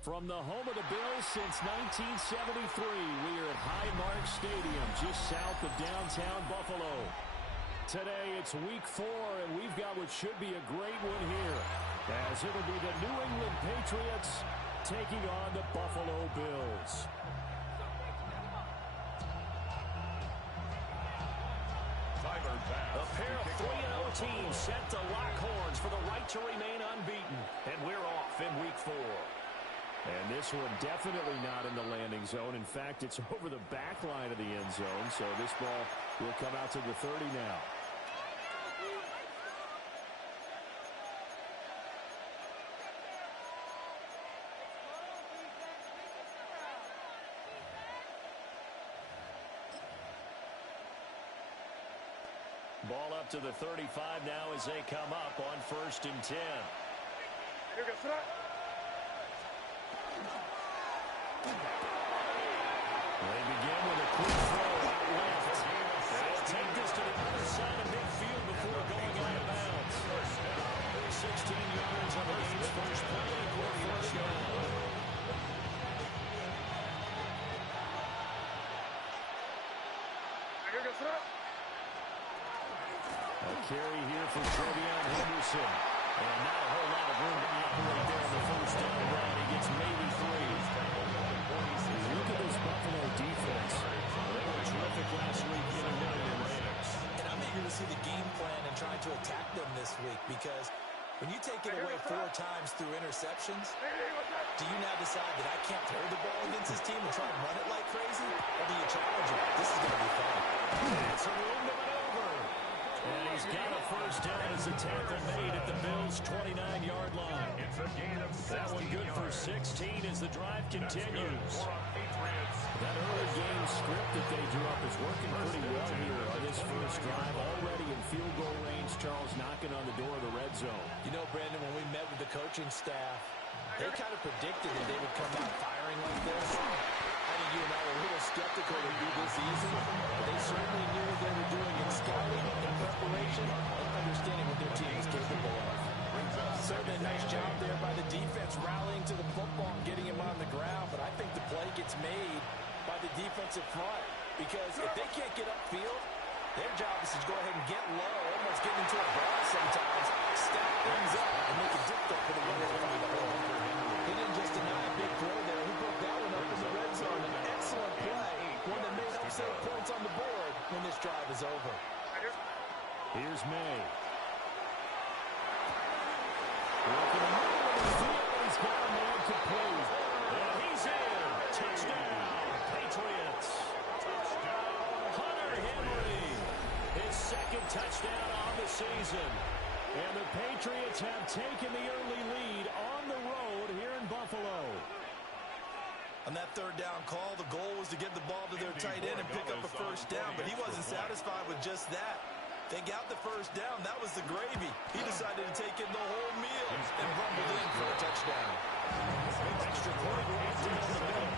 From the home of the Bills since 1973, we are at Highmark Stadium, just south of downtown Buffalo. Today, it's Week 4, and we've got what should be a great one here, as it'll be the New England Patriots taking on the Buffalo Bills. A pair of 3-0 teams set to lock horns for the right to remain unbeaten, and we're off in Week 4. And this one definitely not in the landing zone. In fact, it's over the back line of the end zone, so this ball will come out to the 30 now. Ball up to the 35 now as they come up on 1st and 10. They begin with a quick throw out left. They'll take this to the other side of midfield before going out of bounds. 16 yards on the game's first play for first down. A carry here for Trevion Henderson. And not a whole lot of room to operate there on the first down run. He gets maybe 3. Look at this Buffalo defense. They were terrific last week getting rid of the Rams. And I'm eager to see the game plan and trying to attack them this week, because when you take it away 4 times through interceptions, do you now decide that I can't throw the ball against this team and try and run it like crazy? Or do you challenge it? This is going to be fun. It's a room to maneuver. And he's got a first down as the tackle made at the Bills' 29-yard line. That one good for 16 as the drive continues. That early game script that they drew up is working pretty well here on this first drive. Already in field goal range, Charles knocking on the door of the red zone. You know, Brandon, when we met with the coaching staff, they kind of predicted that they would come out firing like this. I think you and I were a little skeptical to do this easy, but they certainly knew what they were doing in scouting and preparation and understanding what their team is capable of. Certainly a nice job there by the defense rallying to the football and getting him on the ground, but I think the play gets made by the defensive front, because if they can't get upfield, their job is to go ahead and get low, almost get into a ball sometimes, stack things up, and make it difficult for the runners to find the hole. He didn't just deny a big throw there. He broke that one up in the red zone. An excellent play, one that made upset points on the board when this drive is over. Here's May. Working the middle of the field, he's got a man complete. And he's in. Touchdown, Patriots. Hunter Henry, his second touchdown on the season. And the Patriots have taken the early lead on the road here in Buffalo. On that third down call, the goal was to get the ball to their tight end and pick up a first down, but he wasn't satisfied with just that. They got the first down. That was the gravy. He decided to take in the whole meal and rumbled in for a touchdown. Extra point empty in the middle.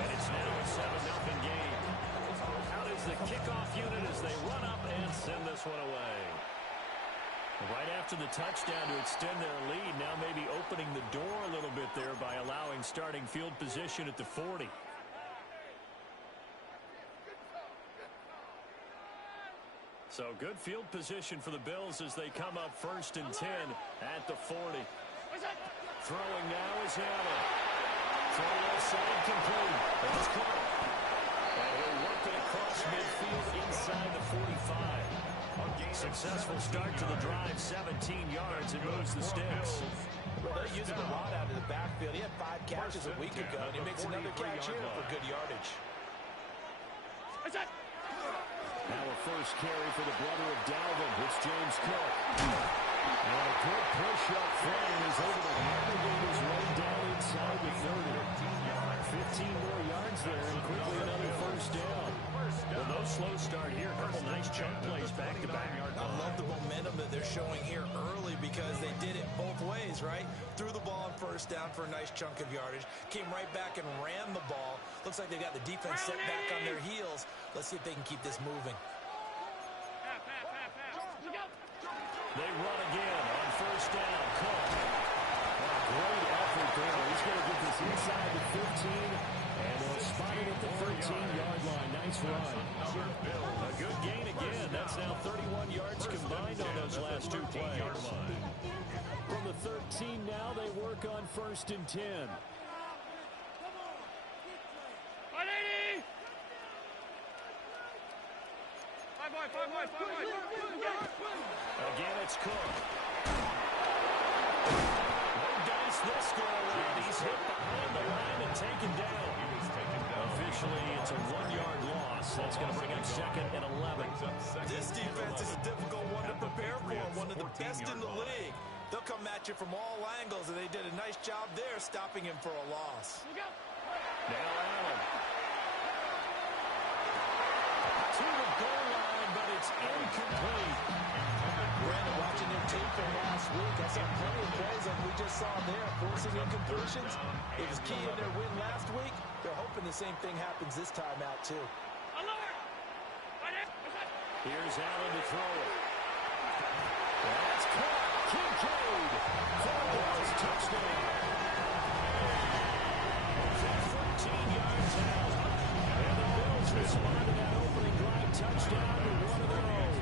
And it's now a 7-0 game. Out is the kickoff unit as they run up and send this one away. Right after the touchdown to extend their lead, now maybe opening the door a little bit there by allowing starting field position at the 40. So good field position for the Bills as they come up 1st and 10 at the 40. Throwing now is Allen. Throw left side complete. That's caught. And he'll work it across midfield inside the 45. Successful start to the drive, 17 yards, and moves the sticks. Well, they're using a lot out of the backfield. He had 5 catches a week ago, and he makes another catch here for good yardage. Now a first carry for the brother of Dalvin. It's James Cook. And a good push up front, and he's able to navigate his way down inside the 30. 15 more yards there, and quickly another first down. Well, no slow start here. A couple nice chunk plays back-to-back. I love the momentum that they're showing here early, because they did it both ways, right? Threw the ball on first down for a nice chunk of yardage. Came right back and ran the ball. Looks like they got the defense set back on their heels. Let's see if they can keep this moving. They run again on first down. Cook. A great effort effort there. He's going to get this inside the 15, and they'll spot it at the 13-yard line. Nice run. A good gain again. That's now 31 yards combined on those last two plays. From the 13 now, they work on 1st and 10. Again, it's Cook. No dice this go around. He's hit behind the line and taken down. Officially, it's a 1-yard loss. That's going to bring up 2nd and 11. This defense is a difficult one to prepare for. One of the best in the league. They'll come at you from all angles, and they did a nice job there stopping him for a loss. Now Allen. To the goal line, but it's incomplete. Brandon, watching their tape from last week, I saw plenty of plays like we just saw there, forcing incompletions. It was key in their win last week. They're hoping the same thing happens this time out, too. Here's Allen to throw it. That's caught. Kincaid. 4 yards, touchdown. 13 yards out. And the Bills respond to that opening drive touchdown with one of their own.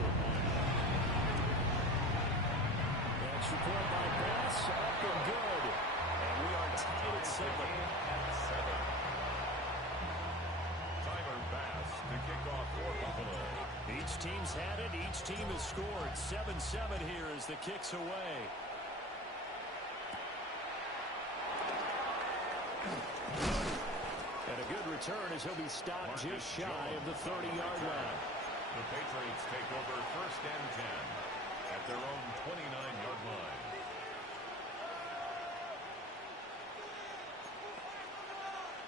That's report by Bass. Up and good. And we are tied at 7. Tyler Bass to kick off for Buffalo. Each team's had it. Each team has scored. 7-7 here as the kick's away. And a good return as he'll be stopped just shy of the 30-yard line. The Patriots take over 1st and 10 at their own 29-yard line.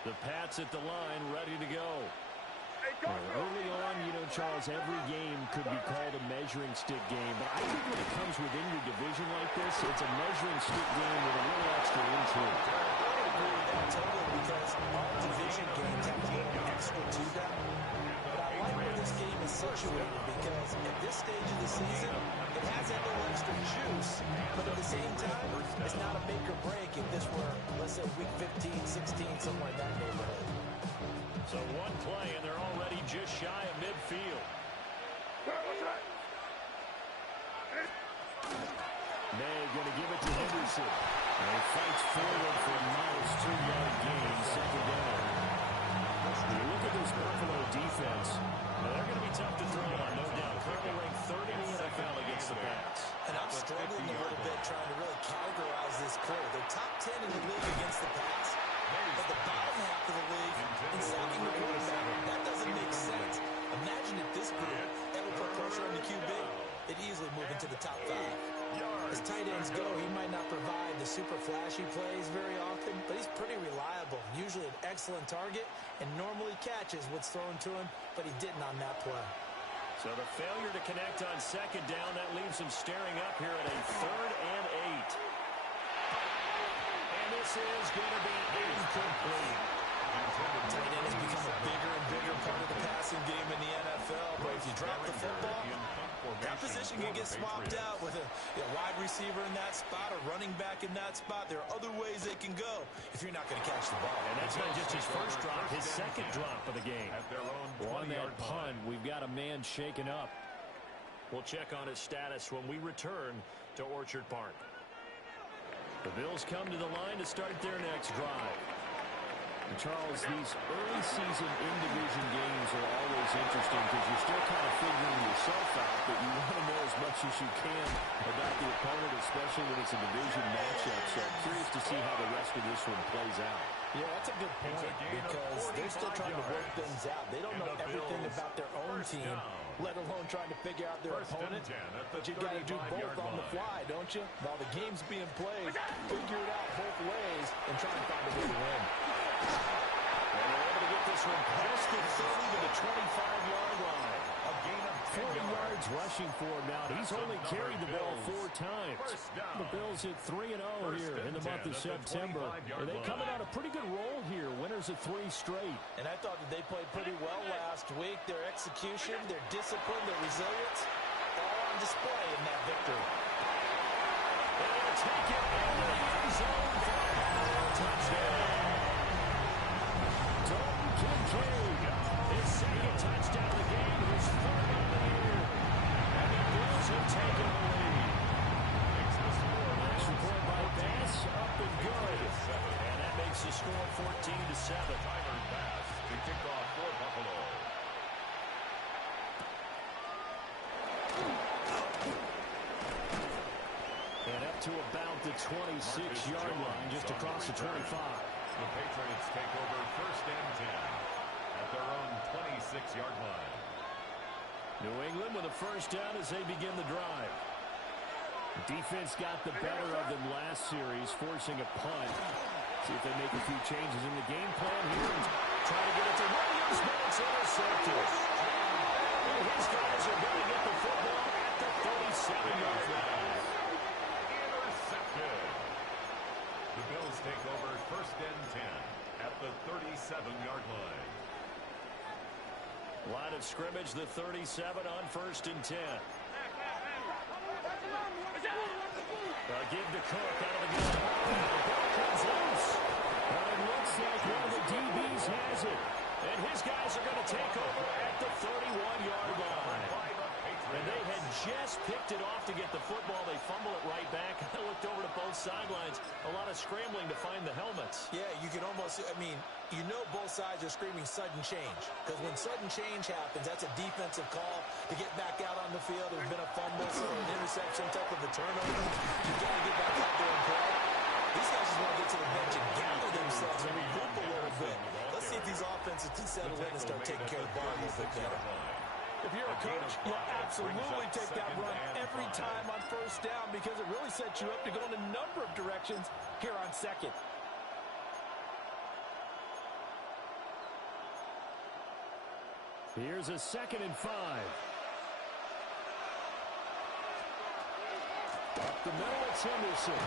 The Pats at the line, ready to go. Early on, Charles, every game could be called a measuring stick game, but I think when it comes within your division like this, it's a measuring stick game with a little extra intrigue. I would agree with that totally because all division games have a little extra to them. But I like where this game is situated because at this stage of the season, it has that little extra juice, but at the same time, it's not a make or break if this were, let's say, week 15, 16, somewhere in that neighborhood. So one play, and they're already just shy of midfield. May going to give it to Henderson. And he fights forward for a nice 2-yard gain, 2nd down. You look at this Buffalo defense. Now they're going to be tough to throw on, no doubt. Currently ranked 3rd in the NFL against the Pats. And I'm struggling a little bit trying to really categorize this crew. They're top 10 in the league against the Pats. But the bottom half of the league in sacking the quarterback, that doesn't make sense. Imagine if this group ever put pressure on the QB, it'd easily move into the top 5. As tight ends go, he might not provide the super flashy plays very often, but he's pretty reliable, usually an excellent target, and normally catches what's thrown to him, but he didn't on that play. So the failure to connect on 2nd down, that leaves him staring up here at a 3rd and 8. And this is going to be incomplete. Tight end has become a bigger and bigger part of the passing game in the NFL, but if you drop the football, that position can get swapped out with a wide receiver in that spot, a running back in that spot. There are other ways they can go if you're not going to catch the ball. And that's not just his first drop, his 2nd drop of the game. On that punt, we've got a man shaken up. We'll check on his status when we return to Orchard Park. The Bills come to the line to start their next drive. And Charles, these early season in-division games are always interesting because you're still kind of figuring yourself out, but you want to know as much as you can about the opponent, especially when it's a division matchup. So I'm curious to see how the rest of this one plays out. Yeah, that's a good point because they're still trying to work things out. They don't know everything about their own team, let alone trying to figure out their opponent. But you got to do both on the fly, don't you? While the game's being played, figure it out both ways and try and find a way to win. And they're able to get this one past the 30 to the 25-yard line. A gain of 40 yards rushing for him now. He's only carried the ball 4 times. The Bills hit 3-0 here in the month of September. And they coming on a pretty good roll here. Winners of 3 straight. And I thought that they played pretty well last week. Their execution, their discipline, their resilience, all on display in that victory. And they'll take it into the end zone. Tyler pass to kick off for Buffalo. And up to about the 26-yard line, just across the 25. The Patriots take over first and 10 at their own 26-yard line. New England with a first down as they begin the drive. Defense got the better of them last series, forcing a punt. See if they make a few changes in the game plan here. And try to get it to Williams, but it's intercepted. And his guys are going to get the football at the 37-yard line. Intercepted. The Bills take over first and 10 at the 37-yard line. Line of scrimmage, the 37 on first and 10. Give to Cook out of the gun. The ball comes loose. But it looks like one of the DBs has it. And his guys are going to take over at the 31-yard line. And they had just picked it off to get the football. They fumble it right back. I looked over to both sidelines. A lot of scrambling to find the helmets. Yeah, you can almost, you know both sides are screaming sudden change. Because when sudden change happens, that's a defensive call to get back out on the field. There's been a fumble, an interception, type of a turnover. You've got to get back out there and play. These guys just want to get to the bench and gather themselves and regroup a little bit. Let's see if these offenses can settle in and start taking care of the ball a little bit better. If you're a coach, you'll absolutely take that run every time on first down because it really sets you up to go in a number of directions here on second. Here's a 2nd and 5. Up the middle, it's Henderson.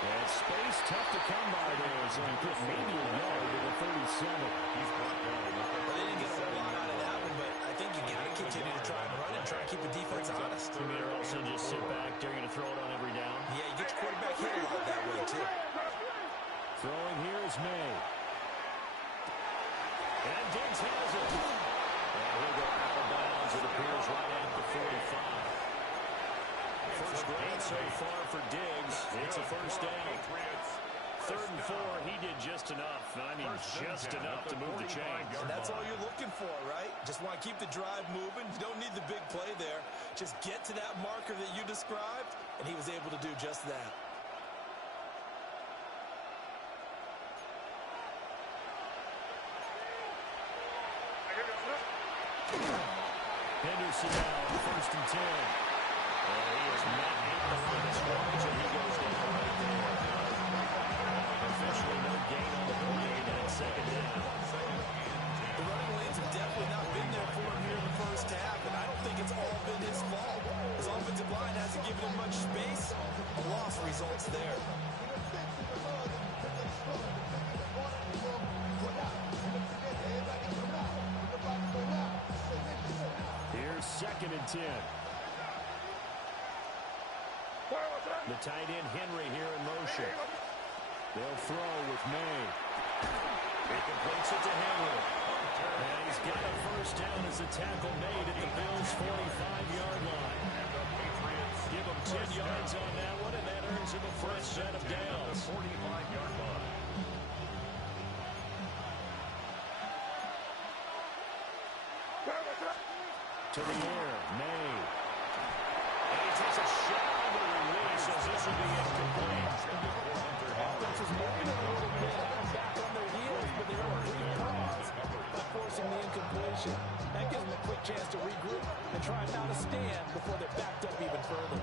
And space tough to come by there. So he put maybe a yard to the 37. He's brought down. Well, they didn't get a whole lot out of that one, but I think you got to continue to try and run and try and keep the defense honest. You mean also just sit back, they're going to throw it on every down? Yeah, you get your quarterback hit a lot that way, too. Throwing here is May. And Diggs has it. And he'll go out of bounds. It appears right at the 45. First grade so far for Diggs. It's a first down. 3rd and 4, he did just enough. I mean, just enough to move the chains. And that's all you're looking for, right? Just want to keep the drive moving. You don't need the big play there. Just get to that marker that you described, and he was able to do just that. Henderson now, 1st and 10. And he is not at the line of scrimmage, and he goes down right there. Officially no gain on the play, and it's 2nd down. The running lanes have definitely not been there for him here in the first half, and I don't think it's all been his fault. His offensive line hasn't given him much space. A loss results there. Here's 2nd and 10. The tight end Henry here in motion. They'll throw with May. He completes it to Henry. And he's got a first down as the tackle made at the Bills' 45-yard line. Give him 10 yards on that one, and that earns him a fresh set of downs. 45-yard line. To the air, May. And he takes a shot on the release as this will be incomplete. Offense is moving a little bit, back on their heels, but they don't leave pause by forcing the incompletion. That gives them a quick chance to regroup and try not to stand before they're backed up even further.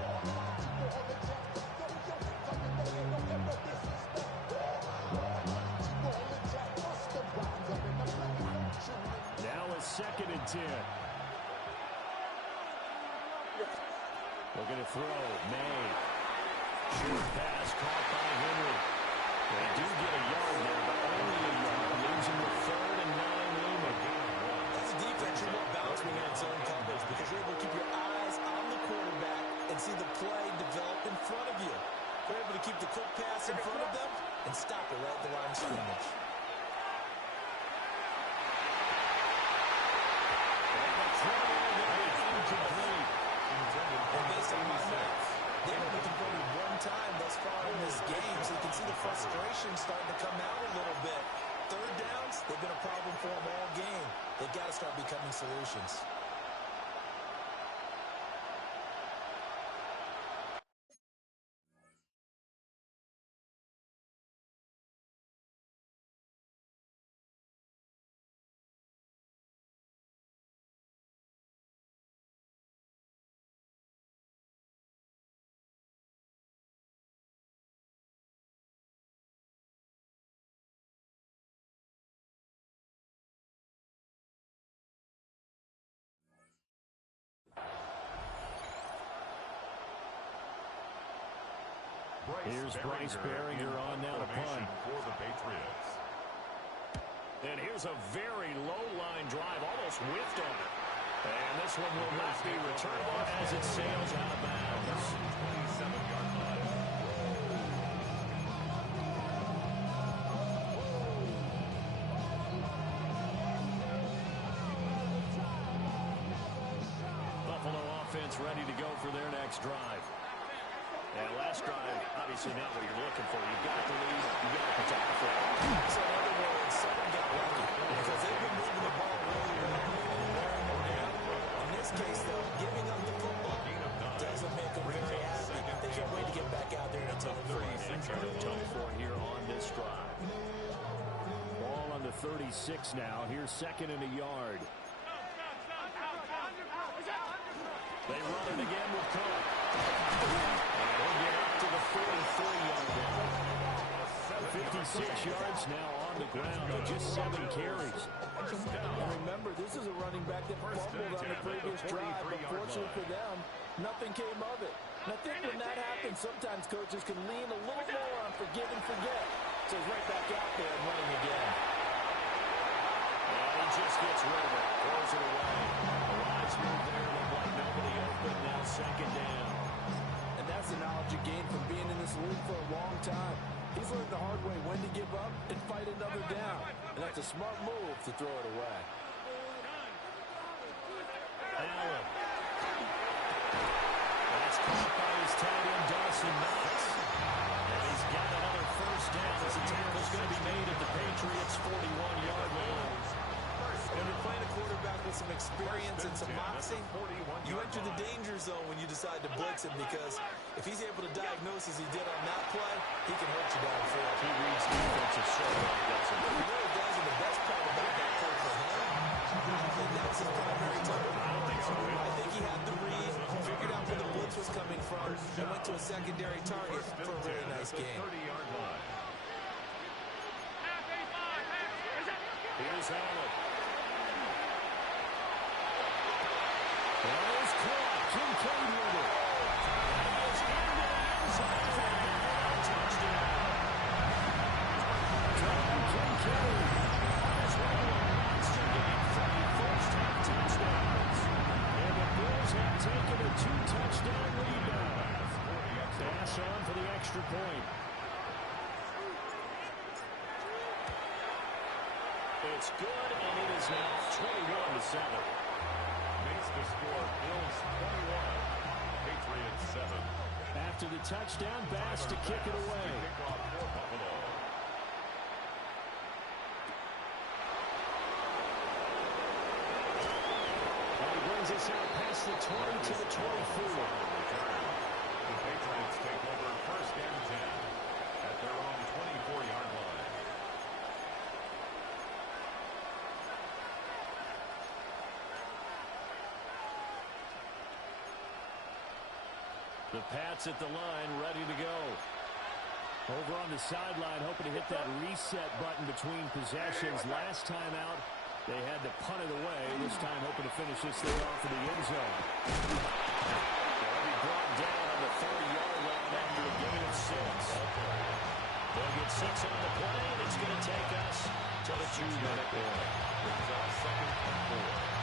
Now it's 2nd and 10. Looking to throw. May. Short pass caught by Henry. They do get a yard there, but only a yard. Losing the 3rd and 9 looming. As a defense, you're more balanced when you're in zone coverage because you're able to keep your eyes on the quarterback and see the play develop in front of you. You're able to keep the quick pass in front of them and stop it right at the line of scrimmage. And based on my math, they've only converted one time thus far in this game, so you can see the frustration possession starting to come out a little bit. Third downs, they've been a problem for them all game. They've got to start becoming solutions. Here's Bryce Baringer on now to punt. For the Patriots. And here's a very low-line drive, almost whiffed on it. And this one will not be returnable as it sails out of bounds. 27-yard line. Buffalo offense ready to go for their next drive. And last drive, obviously not what you're looking for. You've got to lead, you've got to protect the flag. So in other words, someone got lucky because they've been moving the ball really well and wearing them down. In this case, though, giving up the football doesn't make them very happy. They can't wait to get back out there and atone for it. And try to atone for it here on this drive. Ball on the 36 now. Here's second and a yard. They run it again with Cook. And he'll get up to the 43-yard line. 56 yards now on the ground with just 7 carries. And remember, this is a running back that fumbled on the previous drive, but fortunately for them, nothing came of it. And I think when that happens, sometimes coaches can lean a little more on forgive and forget. So he's right back out there and running again. And he just gets rid of it, throws it away. A wise move there, looked like nobody open, now second down. And that's the knowledge you gain from being in this league for a long time. He's learned the hard way when to give up and fight another down. And that's a smart move to throw it away. Allen. That's caught by his tight end, Dawson Knox. And he's got another first down as the tackle's going to be made at the Patriots' 41-yard line. When you're playing a quarterback with some experience and some moxie, you enter the danger zone when you decide to blitz him because if he's able to diagnose as he did on that play, he can hurt you downfield. He reads defenses so well, doesn't he? He really does, and the best part about that play for him, that was his primary target. I don't think so. I think he had the read, figured out where the blitz was coming from, and went to a secondary target for a really nice game. 30-yard line. Here's Allen. There's caught. Kincaid with it. Is into the end zone for a touchdown. Tom Kincaid on his way to a monster game. 3 first-half touchdowns. And the Bills have taken a 2-touchdown lead now. Pass on for the extra point. It's good, and it is now 21-7. Makes the score Bills 21, Patriots 7. After the touchdown, Bass to kick it away. Kickoff for Buffalo. And he brings us out past the 20 to the 24. The Patriots take over first and 10 at their own 24-yard line. The Pats at the line, ready to go. Over on the sideline, hoping to hit that reset button between possessions. Last time out, they had to punt it away. This time, hoping to finish this thing off in the end zone. They'll be brought down on the 30-yard line after a gain of 6. They'll get 6 on the play, and it's going to take us to the 2-minute warning. Brings up second and 4.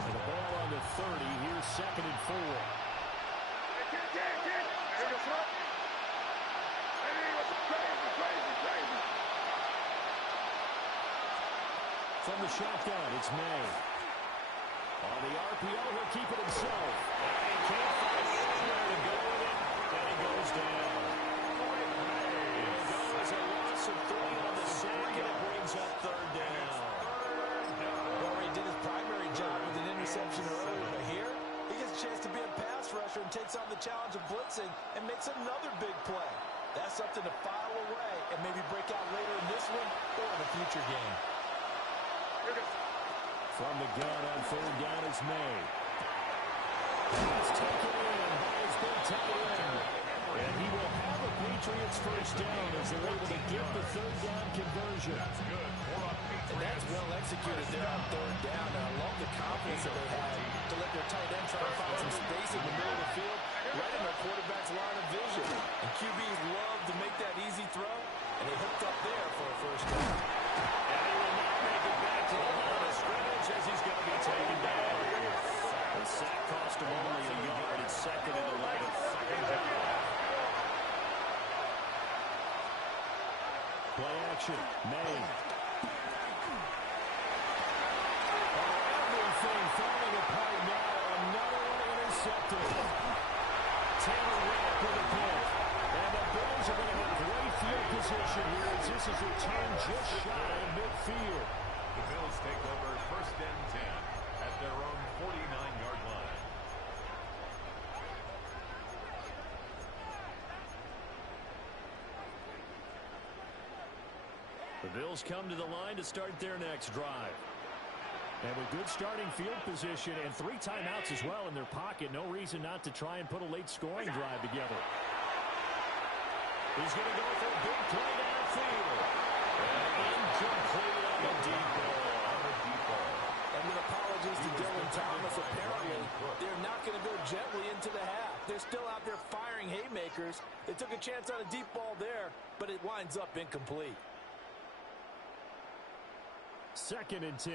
And the ball on the 30. Here's second and 4. From the shotgun, it's May. On the RPO, he'll keep it himself. And he can't find anywhere to go with it, and he goes down. It'll go as a loss of 3 on the sack, and it brings up 3rd down. Corey did his primary job with an interception earlier, but here he gets a chance to be a pass rusher and takes on the challenge of blitzing and makes another big play. That's something to file away and maybe break out later in this one or in a future game. From the gun on 3rd down is May. It's taken in by his big tight end. And he will have a Patriots first down as they're able to get the 3rd down conversion. And that's well executed there on 3rd down. And I love the confidence that they had to let their tight end try to find some space in the middle of the field, right in their quarterback's line of vision. And QBs love to make that easy throw, and they hooked up there for a first down. And he will not make it back to the line of scrimmage as he's going to be taken down. The sack cost him only a yard. It's 2nd and 11. Play action. May. Everything falling apart now. Another one intercepted. Taylor Rapp with a pick. And the Bills are going to have great field position here as this is returned just shy of midfield. The Bills take over 1st and 10 at their own 49-yard line. The Bills come to the line to start their next drive. And with good starting field position and 3 timeouts as well in their pocket, no reason not to try and put a late scoring drive together. He's going to go for a big play downfield. And incomplete on the deep ball. And with apologies to Dylan Thomas, apparently they're not going to go gently into the half. They're still out there firing haymakers. They took a chance on a deep ball there, but it winds up incomplete. 2nd and 10.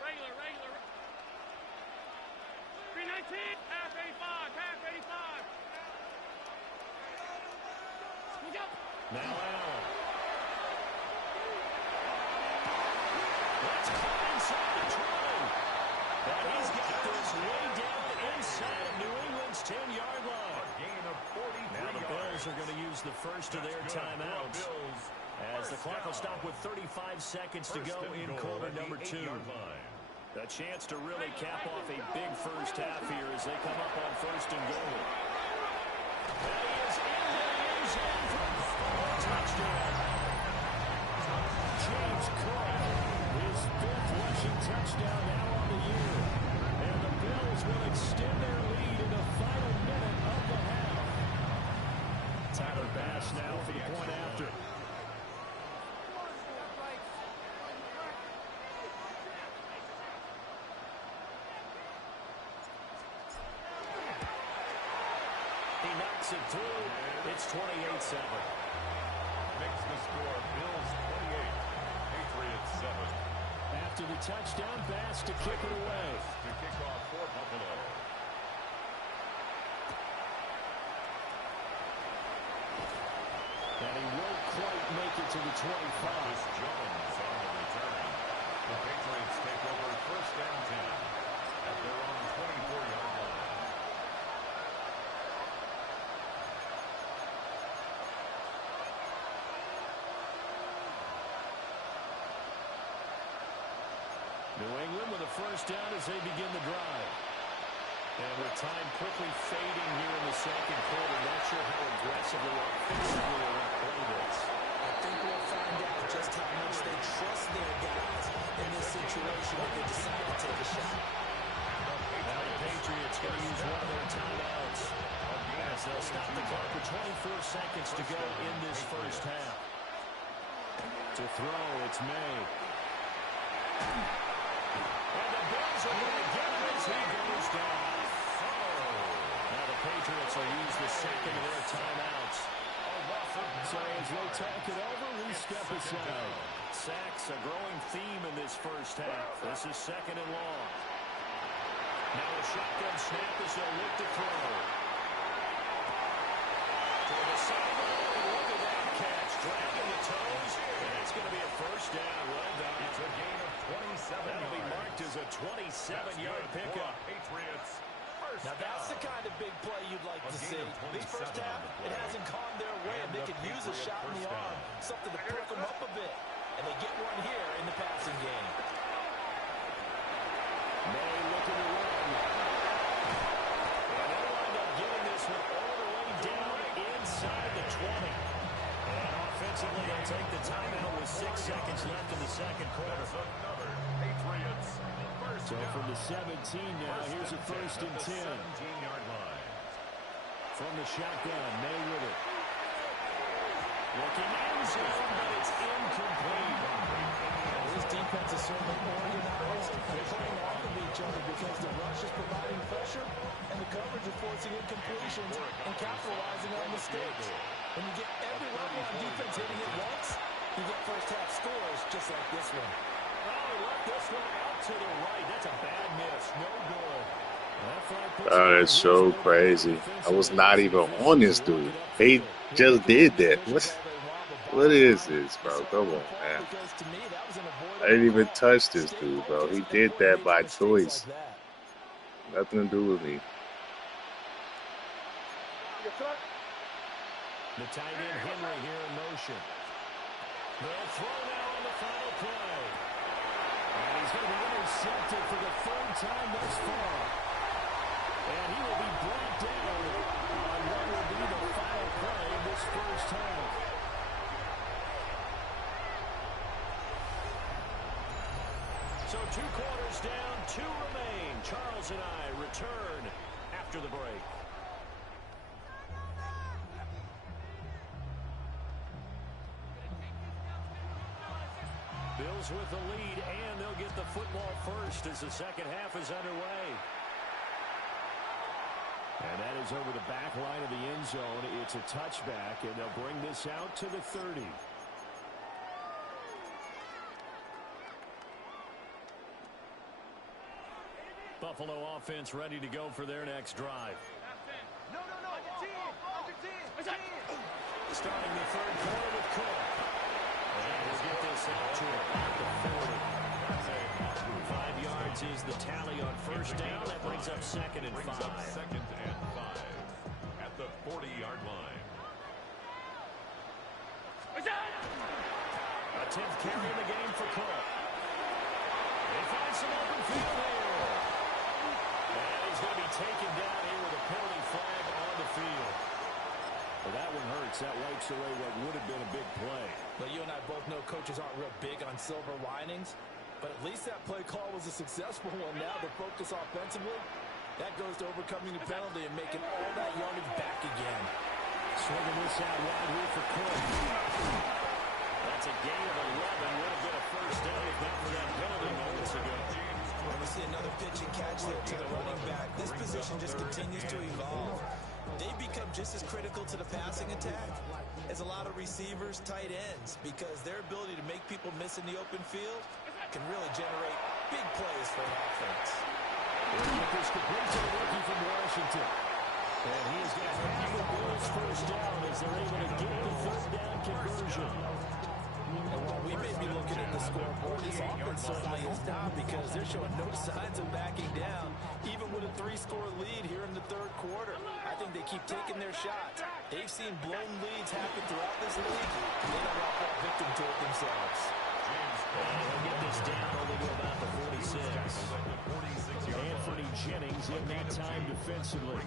Regular. 319, half 85. Look up. Now Allen. Let's cut inside the 20. And he's got this way down inside of New England's 10-yard line. A gain of 43 Now the Bills are going to use the first of their timeouts as the clock will stop with 35 seconds to go in quarter number 2. A chance to really cap off a big first half here as they come up on 1st and goal. And he is in the end zone for a touchdown. James Cook, his 5th rushing touchdown now on the year. And the Bills will extend their lead in the final minute of the half. Tyler Bass now for the point after. It through. It's 28-7. Makes the score Bills 28, Patriots 7. After the touchdown, Bass to kick it away. To kick off for Buffalo. And he won't quite make it to the 25. Jones on the return. The Patriots take over 1st and 10 at their own 24-yard line. New England with a first down as they begin the drive. And with time quickly fading here in the 2nd quarter, not sure how aggressively or offensively they want to play this. I think we'll find out just how much they trust their guys in this situation if they decide to take a shot. Now the Patriots going to use one of their timeouts as they'll stop the clock with 24 seconds to go in this first half. To throw, it's May. And the Bills are going to get him as he goes down. Now the Patriots will use the 2nd of their timeouts. So as they talk it over, we step aside. Sacks a growing theme in this first half. This is 2nd and long. Now a shotgun snap as they'll look to throw. Toward the sideline, look at that catch. Dragging the toes, and it's going to be a first down. Well done. It's a gain of 27 That'll be marked as a 27-yard pickup. Patriots. Now that's the kind of big play you'd like to see. This first half, it hasn't gone their way, and they could use a shot in the arm, something to perk them up a bit. And they get one here in the passing game. May looking to run. And they'll wind up getting this one all the way down inside the 20. And offensively, they'll take the timeout with 6 seconds left in the second quarter. Patriots. So from the 17 now, here's a first and 10. 17-yard line. From the shotgun, May with it. Looking end zone, but it's incomplete. This defense is certainly organized. They're playing off of each other because the rush is providing pressure and the coverage is forcing incompletions and capitalizing on mistakes. When you get every level on defense hitting it once, you get first half scores just like this one. Oh, he left this one out to the right. That's a bad miss. No good. Oh, that's so crazy. I was not even on this dude. He just did that. What is this, bro? Come on, man. I didn't even touch this dude, bro. He did that by choice. Nothing to do with me. The tight end Henry here in motion. They'll throw now on the final play. And he's going to be intercepted for the third time thus far. And he will be brought down on what will be the final play of this first half. So 2 quarters down, 2 remain. Charles and I return after the break. Bills with the lead, and they'll get the football first as the second half is underway. And that is over the back line of the end zone. It's a touchback, and they'll bring this out to the 30. Buffalo offense ready to go for their next drive. No, Starting the third quarter with Cook. And we'll get this out to about the 40. 5 yards is the tally on first down. That brings up second and 5. Second and 5 at the 40-yard line. A 10th carry in the game for Cook. They find some open field here. And he's going to be taken down here with a penalty flag on the field. Well, that one hurts. That wipes away what would have been a big play. Well, you and I both know coaches aren't real big on silver linings, but at least that play call was a successful one. Now the focus offensively, that goes to overcoming the penalty and making all that yardage back again. Swinging this out wide here for Cook. That's a gain of 11. Would have been a first down if not for that penalty moments ago. When we see another pitch and catch there to the running back, this position just continues to evolve. They become just as critical to the passing attack as a lot of receivers, tight ends, because their ability to make people miss in the open field can really generate big plays for an offense. This complete to the rookie from Washington. And he is going to have the Bills first down as they're able to get the third down conversion. And while we may be looking at the scoreboard, this offense certainly is not, because they're showing no signs of backing down, even with a 3-score lead here in the third quarter. I think they keep taking their shots. They've seen blown leads happen throughout this league. They don't want to fall victim to it themselves. They'll get this down only to about the 46. Anthony Jennings in that time defensively.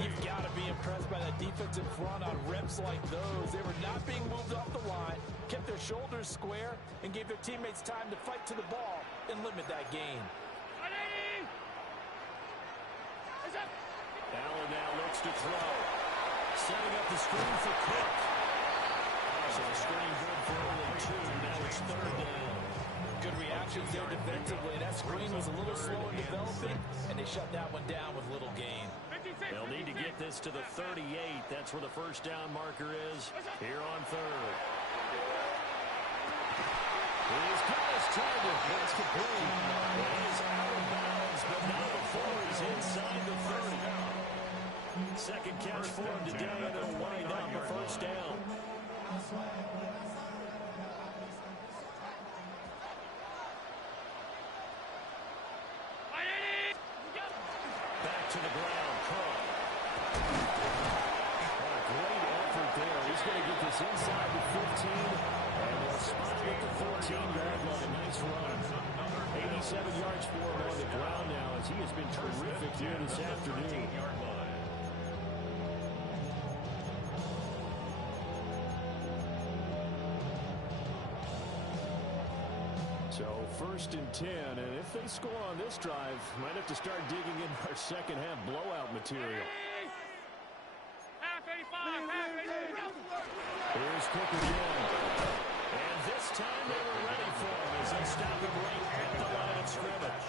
You've got to be impressed by that defensive front on reps like those. They were not being moved off the line, kept their shoulders square, and gave their teammates time to fight to the ball and limit that gain. Allen now looks to throw. Setting up the screen for Cook. So the screen good for only 2. Now it's third down. Good reactions there defensively. That screen was a little slow in developing, and they shut that one down with little gain. They'll need to get this to the 38. That's where the first down marker is here on third. He's got his target. That's complete. He is out of bounds, but not before he's inside the 30. Second catch for him today, and it'll wind up a first down. To the ground, Cook. A great effort there. He's going to get this inside the 15, and they'll spot it at the 13-yard line. Nice run. 87 yards for him on the ground now, as he has been terrific here this afternoon. So 1st and 10, and if they score on this drive, might have to start digging in our second half blowout material. Half 85, half 85. Here's Cook again. And this time they were ready for him as they stop him right at the line of scrimmage.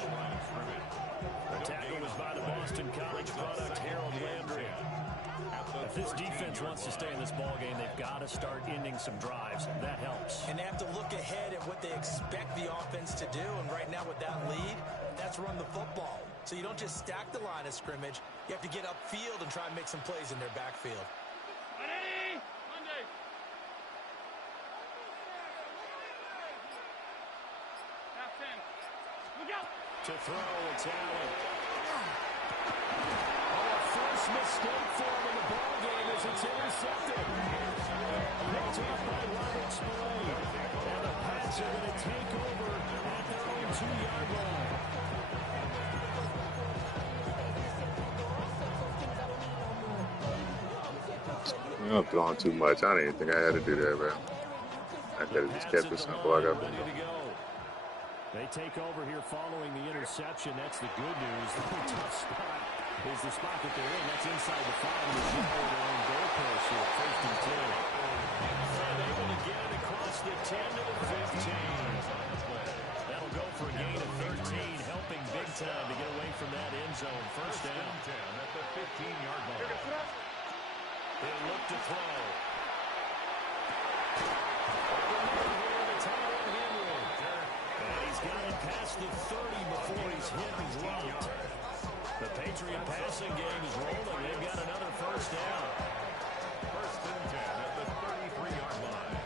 The tackle was by the Boston College product, Harold Landry. If this defense wants to stay in this ballgame, they've got to start ending some drives. That helps. And they have to look ahead at what they expect the offense to do. And right now with that lead, that's run the football. So you don't just stack the line of scrimmage. You have to get upfield and try and make some plays in their backfield. Ready? Monday. Half 10. Look out. To throw, it's Allen. First mistake for him in the ballgame as it's intercepted. Picked up by Robert Spillane. And the Pats are going to take over at their own 2-yard line. I'm throwing too much. I didn't even think I had to do that, man. I could have just kept it simple. I got ready to go. They take over here following the interception. That's the good news. The tough spot is the spot that they're in. That's inside the 5 of the their own goalpost here. 1st and 10. And able to get it across the 10 to the 15. That'll go for a gain of 13, helping big time to get away from that end zone. 1st down. 10 at the 15-yard line. They look to throw. And he's got it past the 30 before he's hit and dropped. The Patriot passing game is rolling. They've got another 1st down. 1st and 10 at the 33-yard line.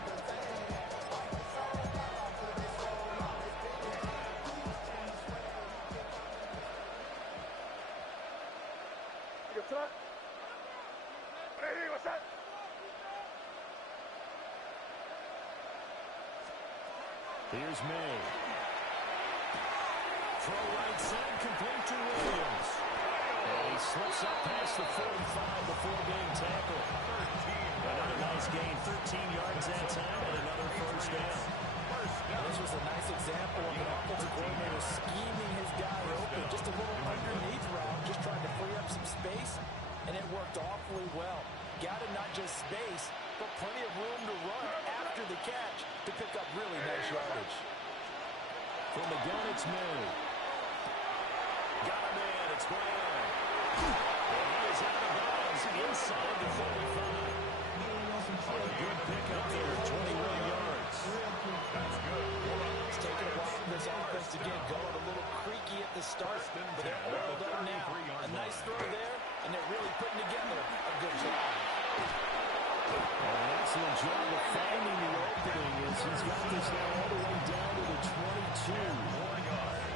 Ready, what's that? Here's May. Throw right side, complete to Williams. And he slips up past the 45 before being tackled. Another nice gain, 13 yards that time, and another 1st down. This was a nice example of an offensive coordinator scheming his guy open. Just a little underneath route, just trying to free up some space, and it worked awfully well. Got him not just space, but plenty of room to run after the catch to pick up really nice yardage. From the gun, it's May. Got a man, it's Brown. And he is out of bounds inside the 35. A good pickup there, 21 yards. That's good. It's taken a while for this offense to get going. A little creaky at the start, but they're oiled up now. A nice throw there, and they're really putting together a good drive. An excellent job of finding the opening as he's got this now all the way down to the 22.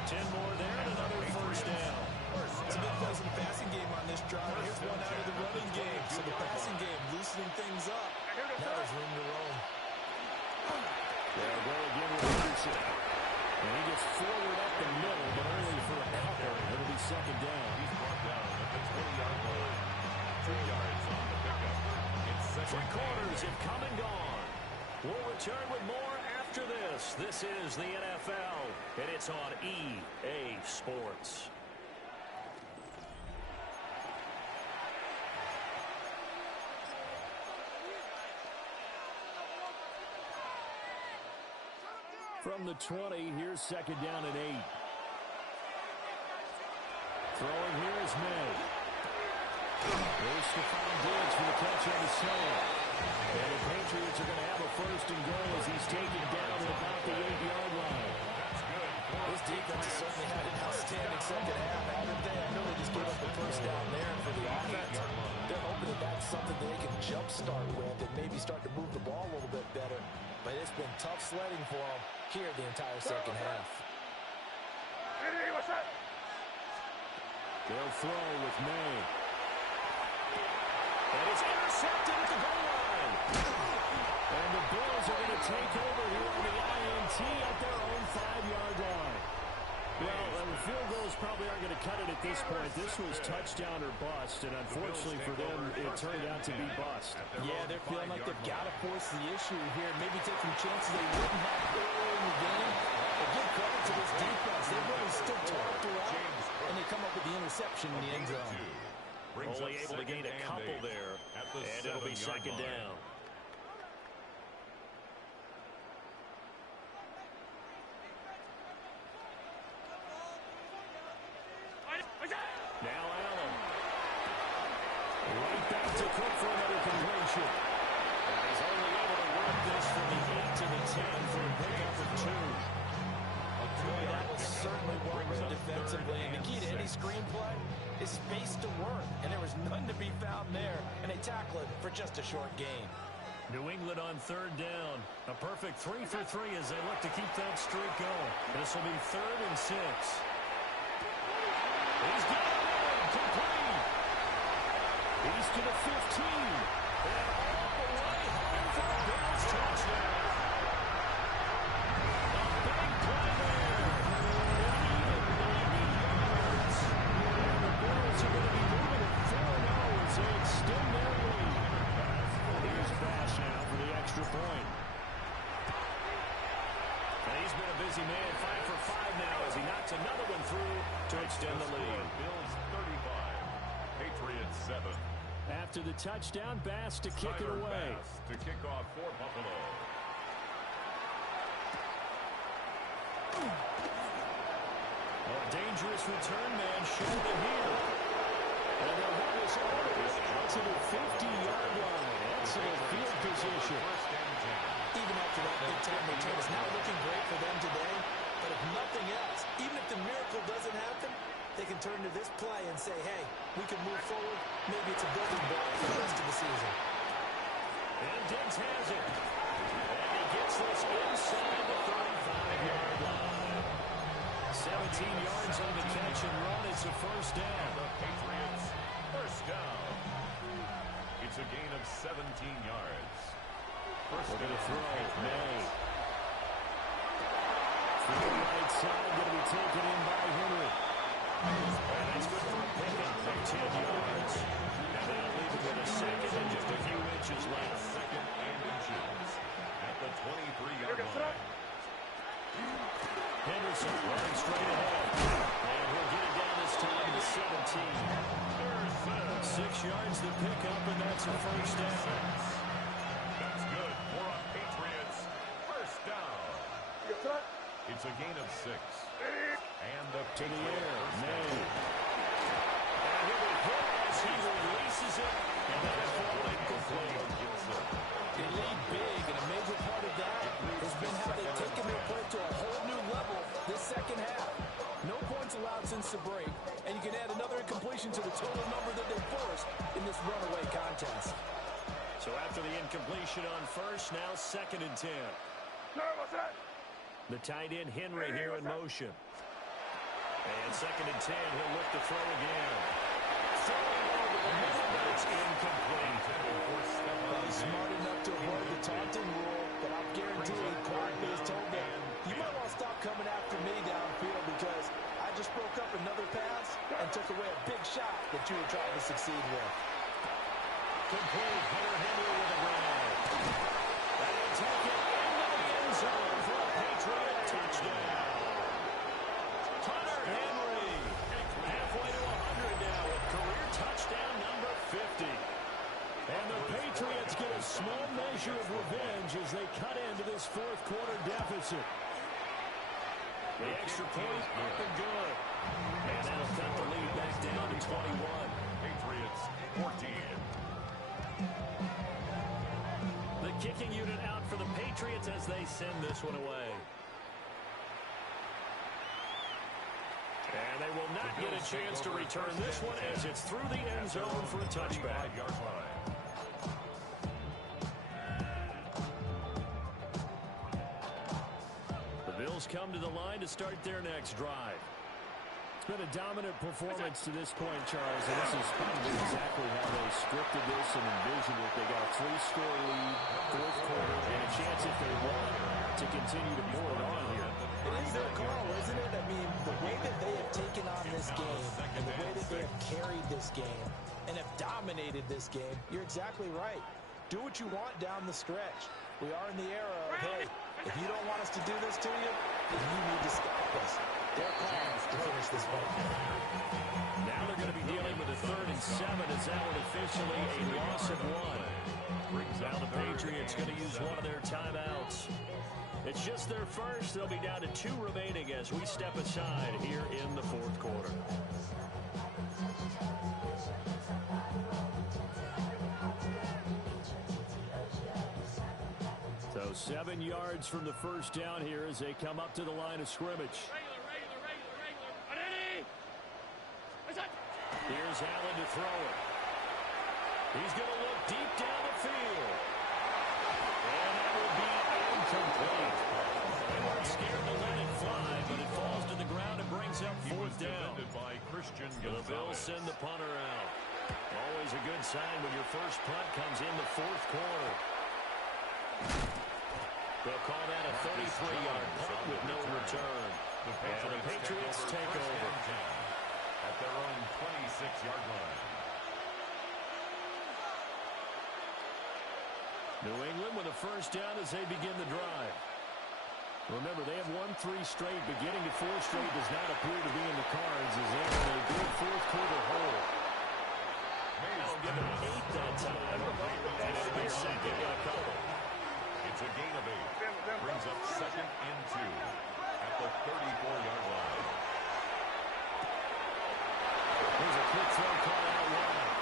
10 more there and another 1st down. Some big plays in the passing game on this drive. Here's one out of the running game. So the passing game loosening things up. Now there's room to roam. They'll go again with Anderson. And he gets forward up the middle, but only for a couple. It'll be 2nd down. He's brought down at the 20-yard line. 2 yards on the pickup. It's 3 quarters have come and gone. We'll return with more after this. This is the NFL, and it's on EA Sports. From the 20, here's 2nd down and 8. Throwing here is May. There's Stephon Diggs for the catch on the slant. And the Patriots are going to have a 1st and goal as he's taken down at about the 8-yard line. This defense has certainly had an outstanding second half, haven't they? I know they just gave up the 1st down there, and for the offense, they're hoping that that's something that they can jumpstart with and maybe start to move the ball a little bit better. But it's been tough sledding for them here the entire second half. Ready, what's that? They'll throw with May. And it's intercepted at the goal line. And the Bills are going to take over here on the INT at their own 5-yard line. Well, the field goals probably aren't going to cut it at this point. This was touchdown or bust, and unfortunately for them, it turned out to be bust. Yeah, they're feeling like they've got to force the issue here, maybe take some chances they wouldn't have earlier in the game. But give credit to this defense. They've really stood tall throughout, and they come up with the interception in the end zone. Only able to gain a couple there, and it'll be second down. Now Allen. Right back to Cook for another completion. And he's only able to work this from the 8 to the 10 for a pickup of 2. Boy, that was certainly well read defensively. And the key to any screenplay is space to work. And there was none to be found there. And they tackle it for just a short gain. New England on 3rd down. A perfect 3 for 3 as they look to keep that streak going. This will be 3rd and 6. He's got it complete. He's to the 15. And all the way home for a Bills touchdown. A big play there. And even 90 yards. And the Bills are going to be moving at 4-0 as they extend their lead. Here's Bash now for the extra point. And he's been a busy man, 5 for 5 now as he knocks another one through to extend the lead. Bills 35, Patriots 7. After the touchdown, Bass to kick it away. Bass to kick off for Buffalo. A dangerous return man shoulder here. And they'll have this all the way out to the 50-yard line. Excellent field position. Even after that big-time return, it's not looking great for them today. But if nothing else, even if the miracle doesn't happen, they can turn to this play and say, hey, we can move forward. Maybe it's a building block for the rest of the season. And Diggs has it. And he gets this inside the 35-yard line. 17 yards on the catch and run. It's a first down. The Patriots, first down. It's a gain of 17 yards. First We're going to throw May. From the right side, going to be taken in by Henry. And that's good for a pickup of 10 yards. And that'll leave it with a second and just a few inches left. Second and inches at the 23-yard line. Henderson running straight ahead. And he'll get it down this time to 17. 6 yards to pick up, and that's a first down. That's good for a Patriots first down. It's a gain of 6. And the To the air, May. And he'll be hit as he releases it, and that is all incomplete. They lead big, and a major part of that has been how they've taken their play to a whole new level this second half. No points allowed since the break, and you can add another incompletion to the total number that they forced in this runaway contest. So after the incompletion on first, now 2nd and 10. The tight end Henry here in motion. And 2nd and 10, he'll look to throw again. Throwing over the middle, but it's incomplete. He's smart enough to avoid the taunting rule, but I'm guaranteed Clark is told them, you might want to stop coming after me downfield because I just broke up another pass and took away a big shot that you were trying to succeed with. Complete. Hunter Henry with a grab. And he'll take it into the end zone for a Patriot touchdown. Hunter Henry halfway to 100 now with career touchdown number 50. And the Patriots get a small measure of revenge as they cut into this fourth quarter deficit. The extra point up and good. And that'll cut the lead back down to 21. Patriots 14. The kicking unit out for the Patriots as they send this one away. And they will not get a chance to return this one as it's through the end zone for a touchback. The Bills come to the line to start their next drive. It's been a dominant performance to this point, Charles, and this is probably exactly how they scripted this and envisioned it. They got a 3-score lead, fourth quarter, and a chance if they want to continue to pour it on here. It is their call, isn't it? I mean, the way that they have taken on this game and the way that they have carried this game and have dominated this game, you're exactly right. Do what you want down the stretch. We are in the era of, hey, if you don't want us to do this to you, then you need to stop us. Their call to finish this one. Now they're going to be dealing with a 3rd and 7 as that one officially a loss of 1. Now the Patriots going to use one of their timeouts. It's just their first. They'll be down to 2 remaining as we step aside here in the fourth quarter. So 7 yards from the first down here as they come up to the line of scrimmage. Here's Allen to throw it. He's going to look deep down the field. And that will be incomplete. They weren't scared to let it fly, but it falls to the ground and brings up 4th down. The Bills send the punter out. Always a good sign when your first punt comes in the fourth quarter. They'll call that a 33-yard punt with no return. And the Patriots take over at their own 26-yard line. New England with a first down as they begin the drive. Remember, they have won 3 straight, but getting to 4 straight does not appear to be in the cards as they have a good fourth quarter hole. They'll give it 8 that time, and it'll be second and a couple. It's a gain of 8. Brings up 2nd and 2 at the 34-yard line. There's a quick throw call out wide.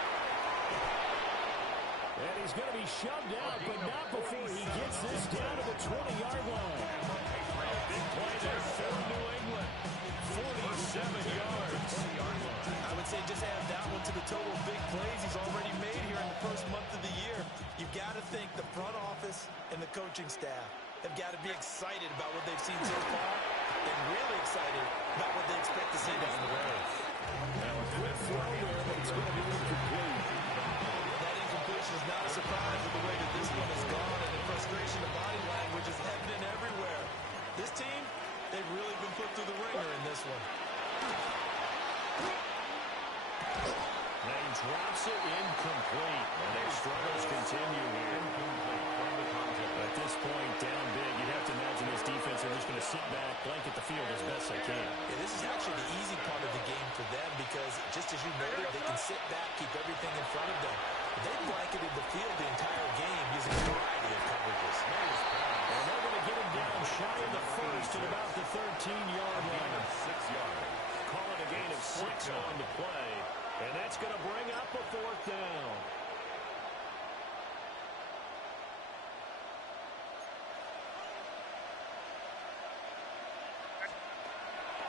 And he's going to be shoved out, but not before he gets this down to the 20-yard line. Big play there for New England. 47 yards. I would say just add that one to the total of big plays he's already made here in the first month of the year. You've got to think the front office and the coaching staff have got to be excited about what they've seen so far and really excited about what they expect to see down the road. Now a quick throw there, but it's going to be incomplete. That incompletion is not a surprise with the way that this one has gone, and the frustration of body language is evident everywhere. This team, they've really been put through the ringer in this one. And he drops it incomplete. And their struggles continue here. At this point, down big, you'd have to imagine this defense are just going to sit back, blanket the field as best they can. Yeah, this is actually the easy part of the game for them because, just as you noted, they can sit back, keep everything in front of them. They blanketed the field the entire game using a variety of coverages. And they're going to get him down shy of the first at about the 13-yard line. 6 yards. Call it a gain of 6 on the play. And that's going to bring up a 4th down.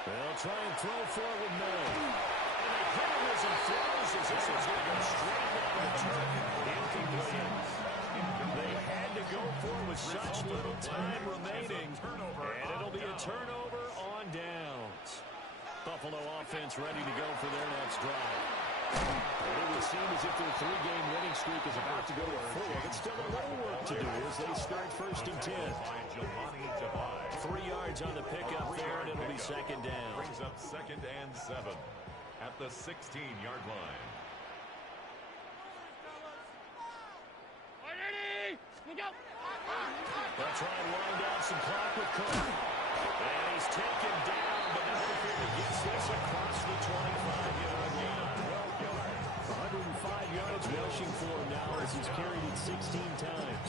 They'll try and throw for it with no. And they hit him as he throws as this one's going to go straight down the turf. Incomplete. They had to go for it with such little time remaining. And it'll be a turnover on downs. Buffalo offense ready to go for their next drive. And it would seem as if their 3-game winning streak is about to go to 4, but still a little work to do as they start 1st and 10. 3 yards on the pickup there, and it'll be 2nd down. Brings up 2nd and 7 at the 16-yard line. They'll try and wind down some clock with Cook. And he's taken down, but not before he gets this across the 25-yard line. 105 yards rushing for him now as he's carried it 16 times.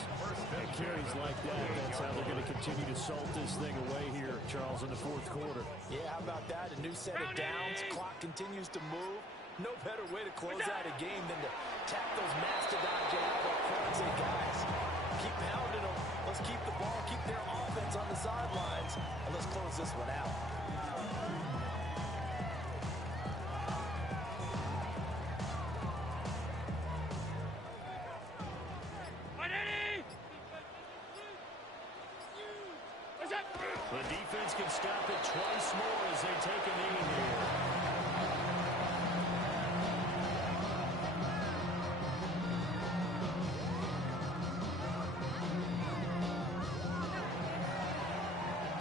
And carries like that, that's how they're going to continue to salt this thing away here, Charles, in the fourth quarter. Yeah, how about that? A new set of downs. Clock continues to move. No better way to close out a game than to tap those mastodon jabs up front and say, guys, keep pounding them. Let's keep the ball, keep their offense on the sidelines, and let's close this one out. The defense can stop it twice more as they take a knee here.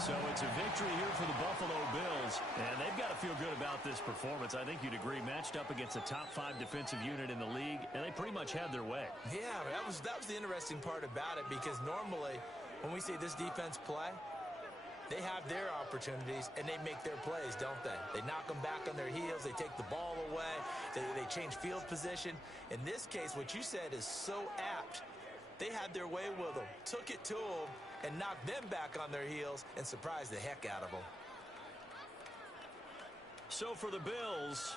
So it's a victory here for the Buffalo Bills, and they've got to feel good about this performance. I think you'd agree, matched up against a top-5 defensive unit in the league, and they pretty much had their way. Yeah, that was the interesting part about it, because normally when we see this defense play, they have their opportunities, and they make their plays, don't they? They knock them back on their heels. They take the ball away. They change field position. In this case, what you said is so apt. They had their way with them, took it to them, and knocked them back on their heels and surprised the heck out of them. So for the Bills,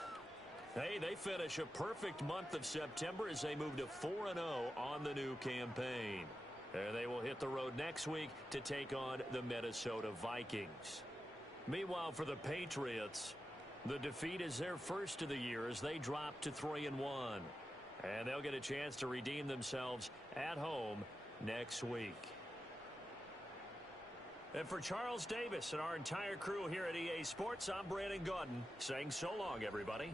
hey, they finish a perfect month of September as they move to 4-0 on the new campaign. And they will hit the road next week to take on the Minnesota Vikings. Meanwhile, for the Patriots, the defeat is their first of the year as they drop to 3-1. And they'll get a chance to redeem themselves at home next week. And for Charles Davis and our entire crew here at EA Sports, I'm Brandon Gaudin saying so long, everybody.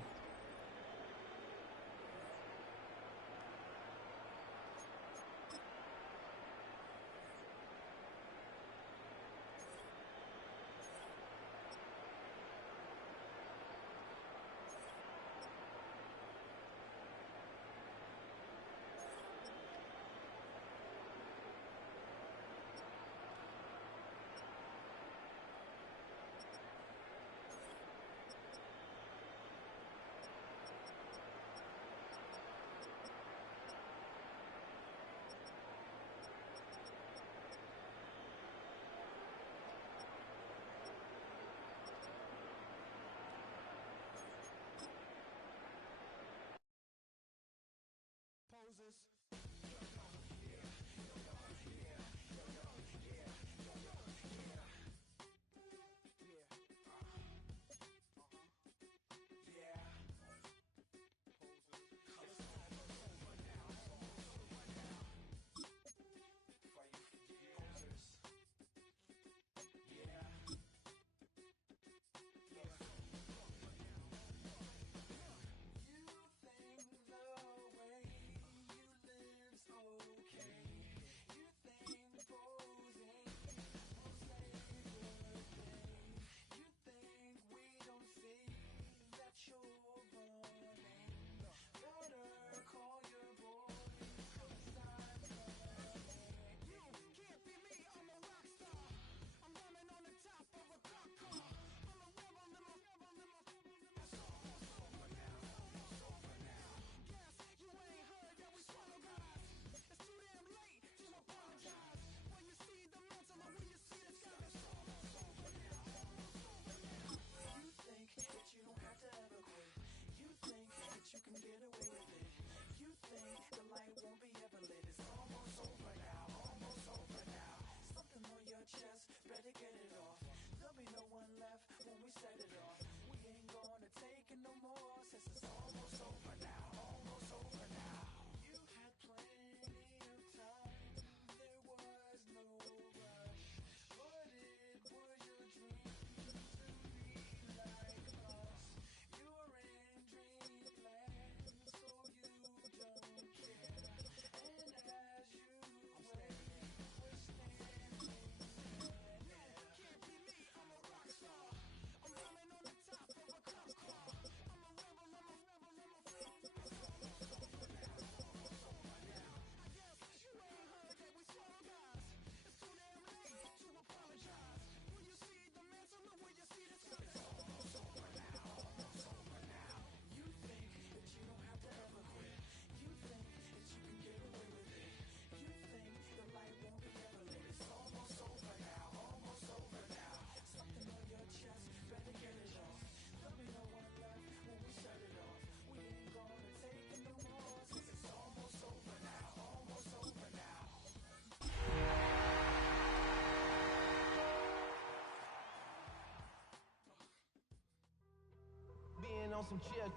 On some chill,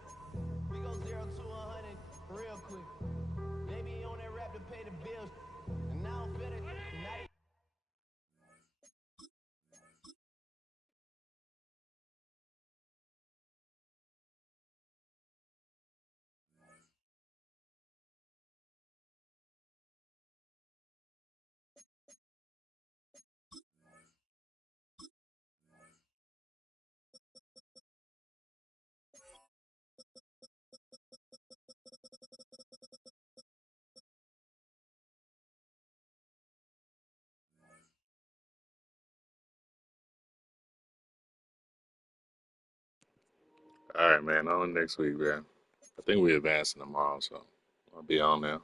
we go 0 to 100 real quick. They be on that rap to pay the bills, and now I'm better. All right, man. On next week, man. I think we're advancing tomorrow, so I'll be on there.